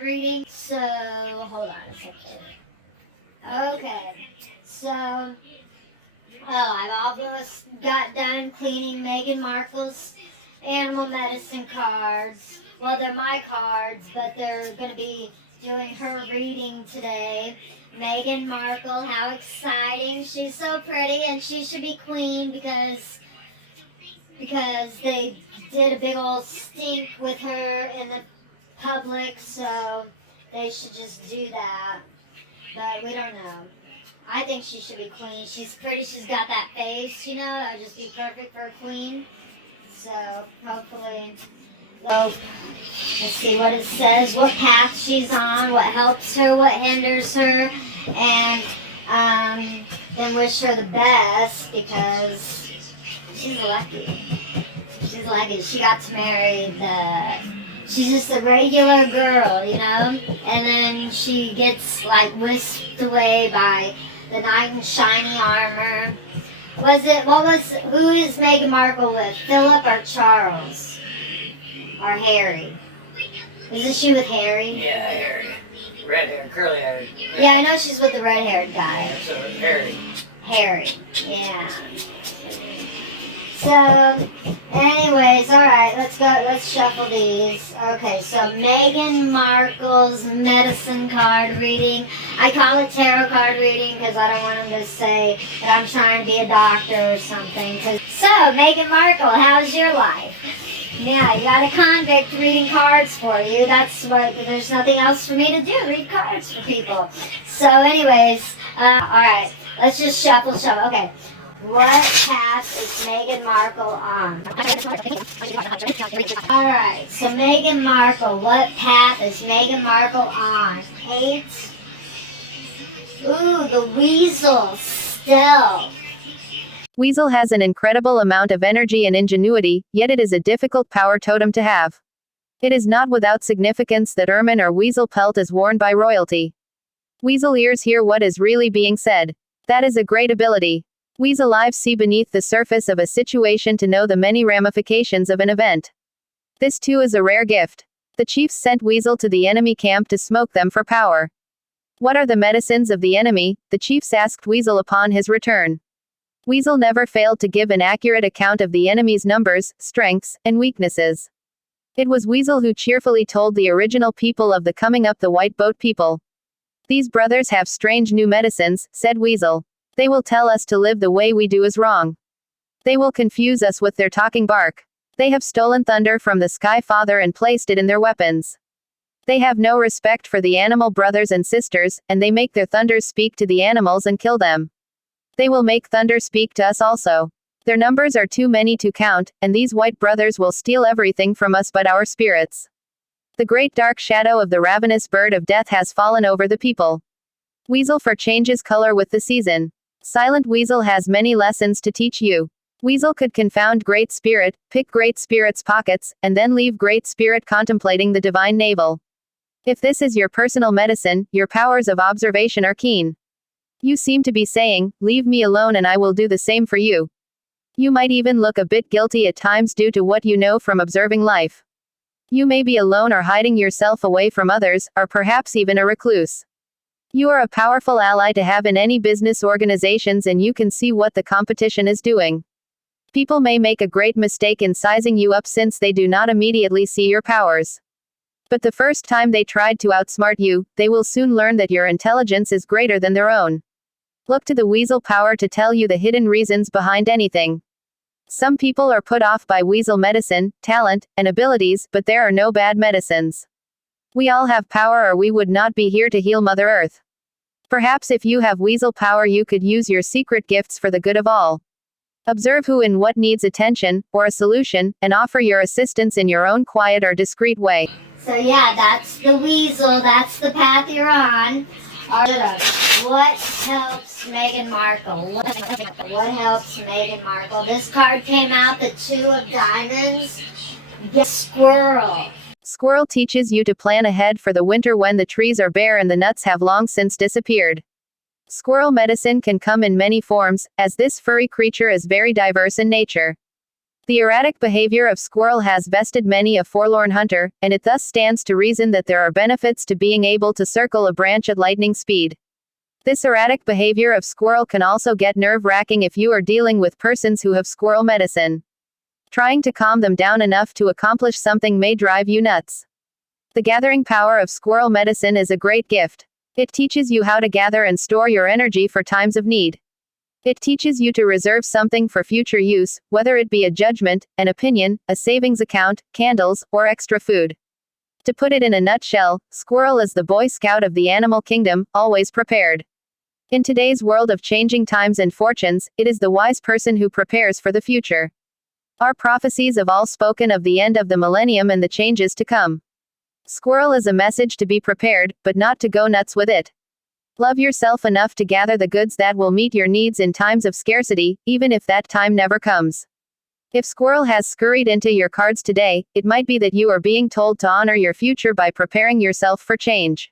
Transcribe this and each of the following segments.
card reading. So, hold on a second. Okay, so, I've almost got done cleaning Meghan Markle's animal medicine cards. Well, they're my cards, but they're going to be doing her reading today. Meghan Markle, how exciting. She's so pretty, and she should be queen because they did a big old stink with her in the public, so they should just do that. But we don't know. I think she should be queen. She's pretty. She's got that face, that would just be perfect for a queen. So, hopefully. So, let's see what it says, what path she's on, what helps her, what hinders her, and then wish her the best because she's lucky. She's lucky. She got to marry she's just a regular girl, and then she gets whisked away by the knight in shiny armor. Who is Meghan Markle with? Philip or Charles? Or Harry? Isn't she with Harry? Yeah, Harry. Red hair, curly hair. Yeah, I know she's with the red-haired guy. Yeah, so Harry. Harry, yeah. So, anyways, alright, let's shuffle these. Okay, so Meghan Markle's medicine card reading. I call it tarot card reading because I don't want them to say that I'm trying to be a doctor or something. So, Meghan Markle, how's your life? Yeah, you got a convict reading cards for you. There's nothing else for me to do, read cards for people. So anyways, alright, let's just shuffle. Okay, what path is Meghan Markle on? Alright, so Meghan Markle, what path is Meghan Markle on? 8. Ooh, the weasel, still. Weasel has an incredible amount of energy and ingenuity, yet it is a difficult power totem to have. It is not without significance that ermine or weasel pelt is worn by royalty. Weasel ears hear what is really being said. That is a great ability. Weasel eyes see beneath the surface of a situation to know the many ramifications of an event. This too is a rare gift. The chiefs sent Weasel to the enemy camp to smoke them for power. What are the medicines of the enemy? The chiefs asked Weasel upon his return. Weasel never failed to give an accurate account of the enemy's numbers, strengths, and weaknesses. It was Weasel who cheerfully told the original people of the coming up the white boat people. These brothers have strange new medicines, said Weasel. They will tell us to live the way we do is wrong. They will confuse us with their talking bark. They have stolen thunder from the Sky Father and placed it in their weapons. They have no respect for the animal brothers and sisters, and they make their thunders speak to the animals and kill them. They will make thunder speak to us also. Their numbers are too many to count, and these white brothers will steal everything from us but our spirits. The great dark shadow of the ravenous bird of death has fallen over the people. Weasel for changes color with the season. Silent Weasel has many lessons to teach you. Weasel could confound Great Spirit, pick Great Spirit's pockets, and then leave Great Spirit contemplating the divine navel. If this is your personal medicine, your powers of observation are keen. You seem to be saying, leave me alone and I will do the same for you. You might even look a bit guilty at times due to what you know from observing life. You may be alone or hiding yourself away from others, or perhaps even a recluse. You are a powerful ally to have in any business organizations and you can see what the competition is doing. People may make a great mistake in sizing you up since they do not immediately see your powers. But the first time they tried to outsmart you, they will soon learn that your intelligence is greater than their own. Look to the Weasel power to tell you the hidden reasons behind anything. Some people are put off by Weasel medicine, talent, and abilities, but there are no bad medicines. We all have power or we would not be here to heal Mother Earth. Perhaps if you have Weasel power you could use your secret gifts for the good of all. Observe who and what needs attention, or a solution, and offer your assistance in your own quiet or discreet way. So yeah, that's the Weasel, that's the path you're on. What helps Meghan Markle? What helps Meghan Markle? This card came out, the 2 of Diamonds. Squirrel. Squirrel teaches you to plan ahead for the winter when the trees are bare and the nuts have long since disappeared. Squirrel medicine can come in many forms, as this furry creature is very diverse in nature. The erratic behavior of squirrel has bested many a forlorn hunter, and it thus stands to reason that there are benefits to being able to circle a branch at lightning speed. This erratic behavior of squirrel can also get nerve-wracking if you are dealing with persons who have squirrel medicine. Trying to calm them down enough to accomplish something may drive you nuts. The gathering power of squirrel medicine is a great gift. It teaches you how to gather and store your energy for times of need. It teaches you to reserve something for future use, whether it be a judgment, an opinion, a savings account, candles, or extra food. To put it in a nutshell, squirrel is the Boy Scout of the animal kingdom, always prepared. In today's world of changing times and fortunes, it is the wise person who prepares for the future. Our prophecies have all spoken of the end of the millennium and the changes to come. Squirrel is a message to be prepared, but not to go nuts with it. Love yourself enough to gather the goods that will meet your needs in times of scarcity, even if that time never comes. If squirrel has scurried into your cards today, it might be that you are being told to honor your future by preparing yourself for change.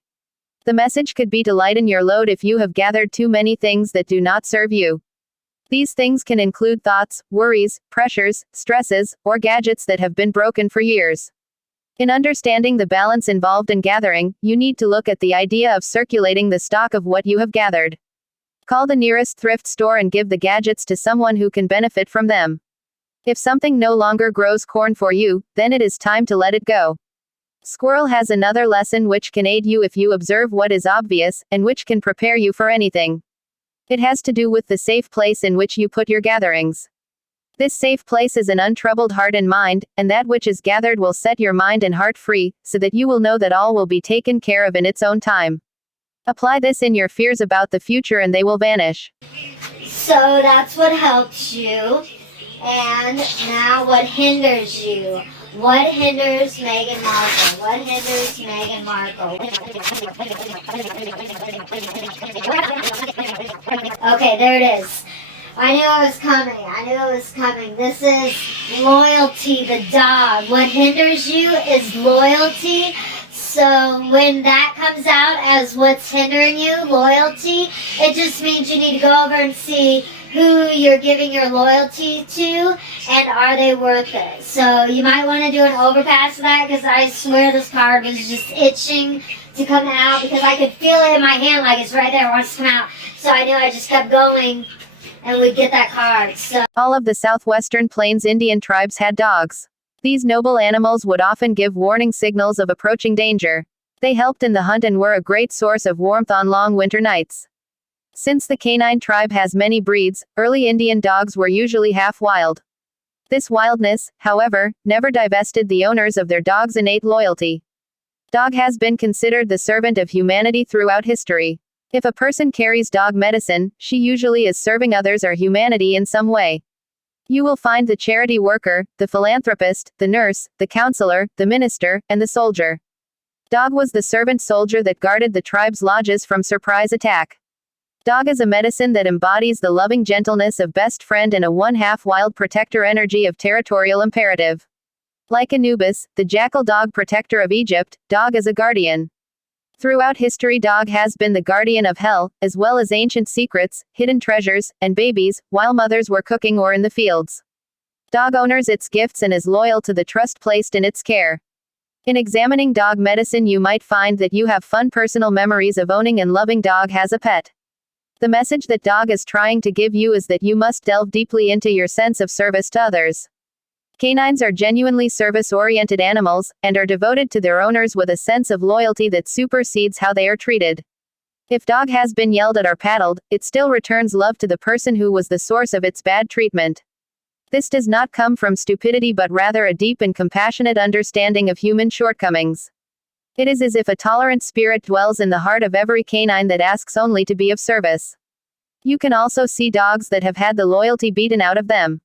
The message could be to lighten your load if you have gathered too many things that do not serve you. These things can include thoughts, worries, pressures, stresses, or gadgets that have been broken for years. In understanding the balance involved in gathering, you need to look at the idea of circulating the stock of what you have gathered. Call the nearest thrift store and give the gadgets to someone who can benefit from them. If something no longer grows corn for you, then it is time to let it go. Squirrel has another lesson which can aid you if you observe what is obvious, and which can prepare you for anything. It has to do with the safe place in which you put your gatherings. This safe place is an untroubled heart and mind, and that which is gathered will set your mind and heart free, so that you will know that all will be taken care of in its own time. Apply this in your fears about the future and they will vanish. So that's what helps you. And now what hinders you? What hinders Meghan Markle? What hinders Meghan Markle? Okay, there it is. I knew it was coming. I knew it was coming. This is loyalty, the dog. What hinders you is loyalty. So when that comes out as what's hindering you, loyalty, it just means you need to go over and see who you're giving your loyalty to and are they worth it. So you might want to do an overpass of that, because I swear this card was just itching to come out, because I could feel it in my hand like it's right there, it wants to come out. So I knew I just kept going and we'd get that card. So all of the southwestern plains Indian tribes had dogs. These noble animals would often give warning signals of approaching danger. They helped in the hunt and were a great source of warmth on long winter nights. Since the canine tribe has many breeds, early Indian dogs were usually half wild. This wildness, however, never divested the owners of their dog's innate loyalty. Dog has been considered the servant of humanity throughout history. If a person carries dog medicine, she usually is serving others or humanity in some way. You will find the charity worker, the philanthropist, the nurse, the counselor, the minister, and the soldier. Dog was the servant soldier that guarded the tribe's lodges from surprise attack. Dog is a medicine that embodies the loving gentleness of best friend and a one-half wild protector energy of territorial imperative. Like Anubis, the jackal dog protector of Egypt, dog is a guardian. Throughout history, dog has been the guardian of hell, as well as ancient secrets, hidden treasures, and babies, while mothers were cooking or in the fields. Dog honors its gifts and is loyal to the trust placed in its care. In examining dog medicine, you might find that you have fun personal memories of owning and loving dog as a pet. The message that dog is trying to give you is that you must delve deeply into your sense of service to others. Canines are genuinely service-oriented animals, and are devoted to their owners with a sense of loyalty that supersedes how they are treated. If dog has been yelled at or paddled, it still returns love to the person who was the source of its bad treatment. This does not come from stupidity but rather a deep and compassionate understanding of human shortcomings. It is as if a tolerant spirit dwells in the heart of every canine that asks only to be of service. You can also see dogs that have had the loyalty beaten out of them.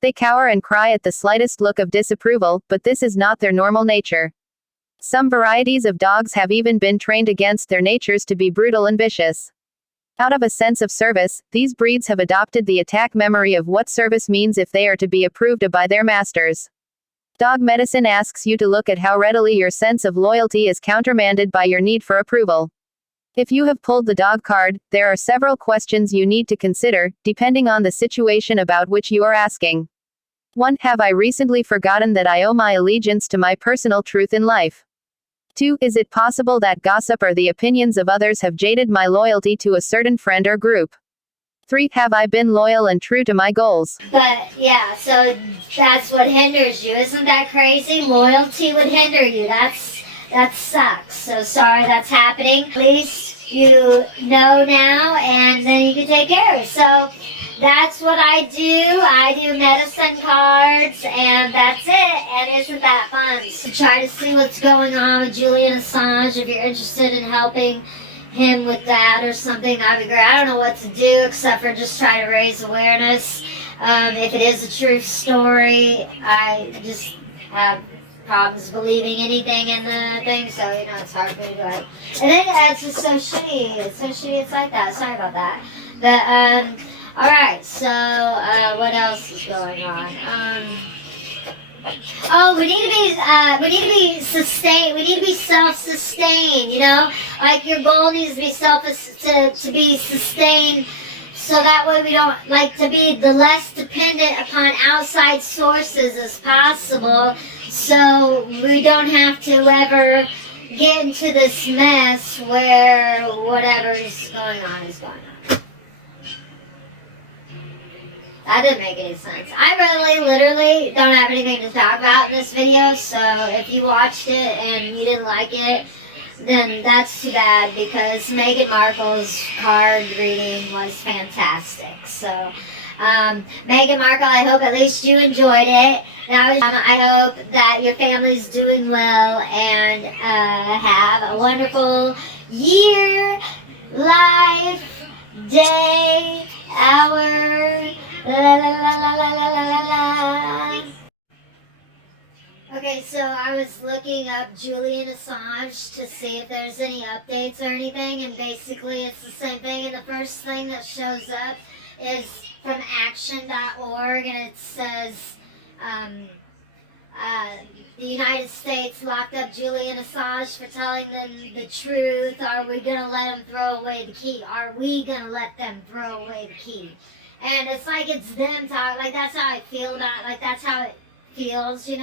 They cower and cry at the slightest look of disapproval, but this is not their normal nature. Some varieties of dogs have even been trained against their natures to be brutal and vicious. Out of a sense of service, these breeds have adopted the attack memory of what service means if they are to be approved of by their masters. Dog medicine asks you to look at how readily your sense of loyalty is countermanded by your need for approval. If you have pulled the dog card, there are several questions you need to consider, depending on the situation about which you are asking. 1. Have I recently forgotten that I owe my allegiance to my personal truth in life? 2. Is it possible that gossip or the opinions of others have jaded my loyalty to a certain friend or group? 3. Have I been loyal and true to my goals? But yeah, so that's what hinders you. Isn't that crazy? Loyalty would hinder you. That sucks. So sorry that's happening. At least you know now, and then you can take care of it. So that's what I do. I do medicine cards, and that's it. And isn't that fun? So try to see what's going on with Julian Assange if you're interested in helping him with that or something. That'd be great. I don't know what to do except for just try to raise awareness. If it is a true story, I just have problems believing anything in the thing, so it's hard for me to do it. And then it's just so shitty. It's so shitty. It's like that. Sorry about that. But all right. So what else is going on? Oh, we need to be sustained. We need to be self-sustained. Like your goal needs to be to be sustained, so that way we don't to be the less dependent upon outside sources as possible. So we don't have to ever get into this mess where whatever is going on is going on. That didn't make any sense. I literally don't have anything to talk about in this video, so if you watched it and you didn't like it, then that's too bad, because Meghan Markle's card reading was fantastic. So, Meghan Markle, I hope at least you enjoyed it. I hope that your family's doing well and have a wonderful year, life, day, hour. La la la la la la la la. Okay, so I was looking up Julian Assange to see if there's any updates or anything, and basically it's the same thing, and the first thing that shows up is from action.org, and it says the United States locked up Julian Assange for telling them the truth. Are we going to let him throw away the key? Are we going to let them throw away the key? And it's like it's them talking, that's how I feel about it, that's how it feels, it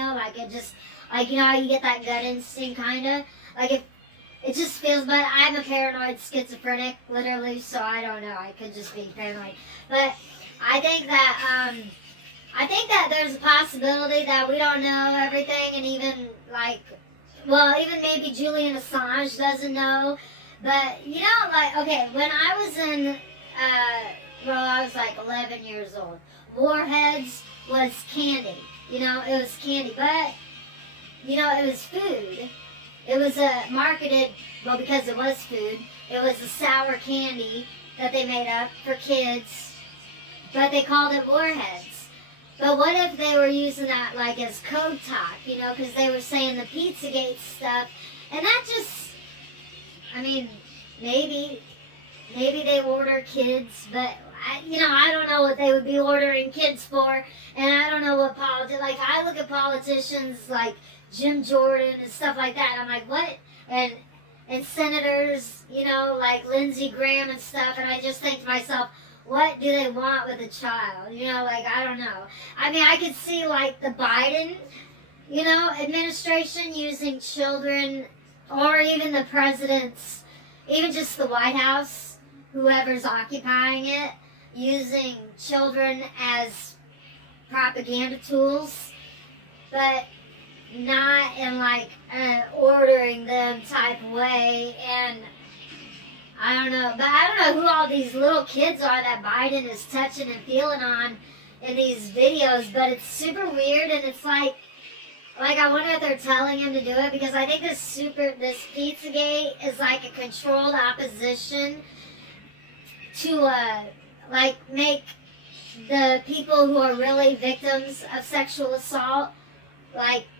just, how you get that gut instinct, kind of, it just feels, but I'm a paranoid schizophrenic, literally, so I don't know, I could just be paranoid, but I think that there's a possibility that we don't know everything, and even, even maybe Julian Assange doesn't know, but, okay, when I was in, I was 11 years old. Warheads was candy. It was candy. But, it was food. It was marketed, because it was food, it was a sour candy that they made up for kids, but they called it Warheads. But what if they were using that, as code talk, because they were saying the Pizzagate stuff, and that just, maybe they order kids, but I don't know what they would be ordering kids for, and I don't know what I look at politicians like Jim Jordan and stuff like that, and I'm like, what? And senators, like Lindsey Graham and stuff, and I just think to myself, what do they want with a child? I don't know. I could see, the Biden, administration using children, or even the president's, even just the White House, whoever's occupying it, using children as propaganda tools, but not in an ordering them type way. And I don't know who all these little kids are that Biden is touching and feeling on in these videos, but it's super weird, and it's I wonder if they're telling him to do it, because I think this Pizzagate is a controlled opposition to make the people who are really victims of sexual assault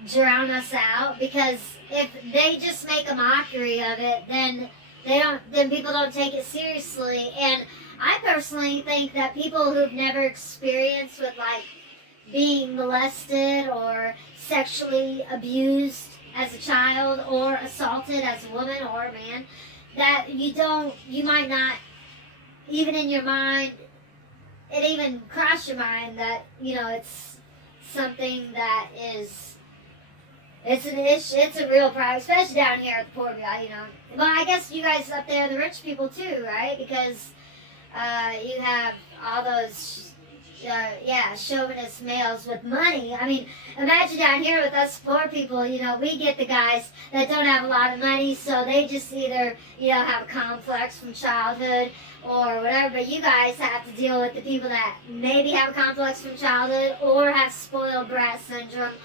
drown us out, because if they just make a mockery of it, then people don't take it seriously. And I personally think that people who've never experienced with being molested or sexually abused as a child or assaulted as a woman or a man, that you might not, even in your mind, it even cross your mind that, it's something that is, it's a real problem, especially down here at the poor guy, you know. Well, I guess you guys up there, the rich people too, right? Because you have all those, chauvinist males with money. I mean, imagine down here with us poor people, you know, we get the guys that don't have a lot of money, so they just either, you know, have a complex from childhood or whatever, but you guys have to deal with the people that maybe have a complex from childhood or have spoiled brat syndrome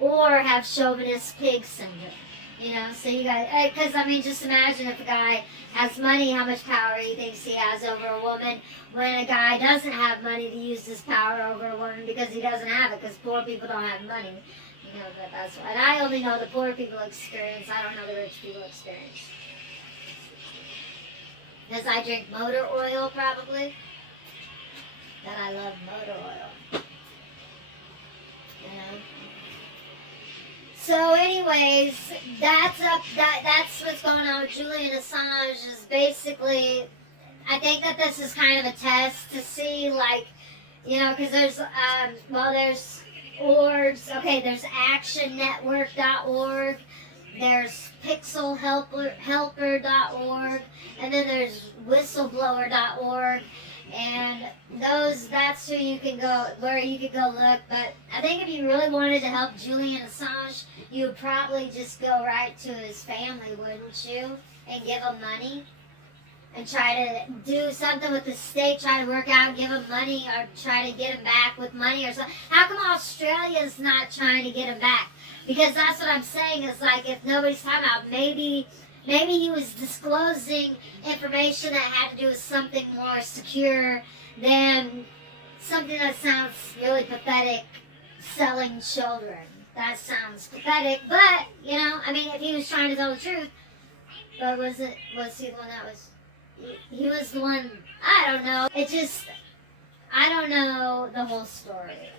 or have chauvinist pig syndrome. You know, so you guys, because I mean, just imagine if a guy has money, how much power he thinks he has over a woman, when a guy doesn't have money to use his power over a woman because he doesn't have it, because poor people don't have money. You know, that's why. And I only know the poor people experience, I don't know the rich people experience. Because I drink motor oil, probably. That I love motor oil. You know? So anyways, that's what's going on with Julian Assange. Is basically, I think that this is kind of a test to see, like, you know, because there's orgs. Okay, there's actionnetwork.org, there's pixelhelper.org, and then there's whistleblower.org. And that's who you can go, where you could go look. But I think if you really wanted to help Julian Assange, you would probably just go right to his family, wouldn't you? And give him money? And try to do something with the state, try to work out, give him money, or try to get him back with money or something. How come Australia's not trying to get him back? Because that's what I'm saying, is like, if nobody's talking about, maybe he was disclosing information that had to do with something more secure than something that sounds really pathetic, selling children. That sounds pathetic, but, you know, I mean, if he was trying to tell the truth, but was he the one that was, he was the one, I don't know. I don't know the whole story,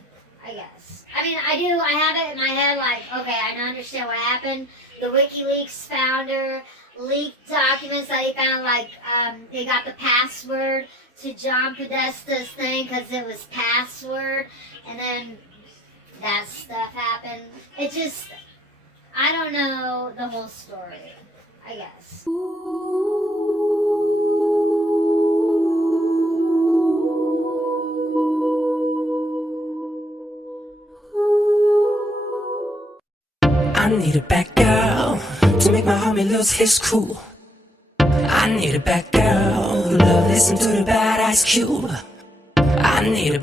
I guess. I mean, I have it in my head, like, okay, I understand what happened. The WikiLeaks founder leaked documents that he found, like, they got the password to John Podesta's thing because it was password, and then that stuff happened. I don't know the whole story, I guess. I need a bad girl to make my homie lose his cool. I need a bad girl who love listen to the bad Ice Cube. I need a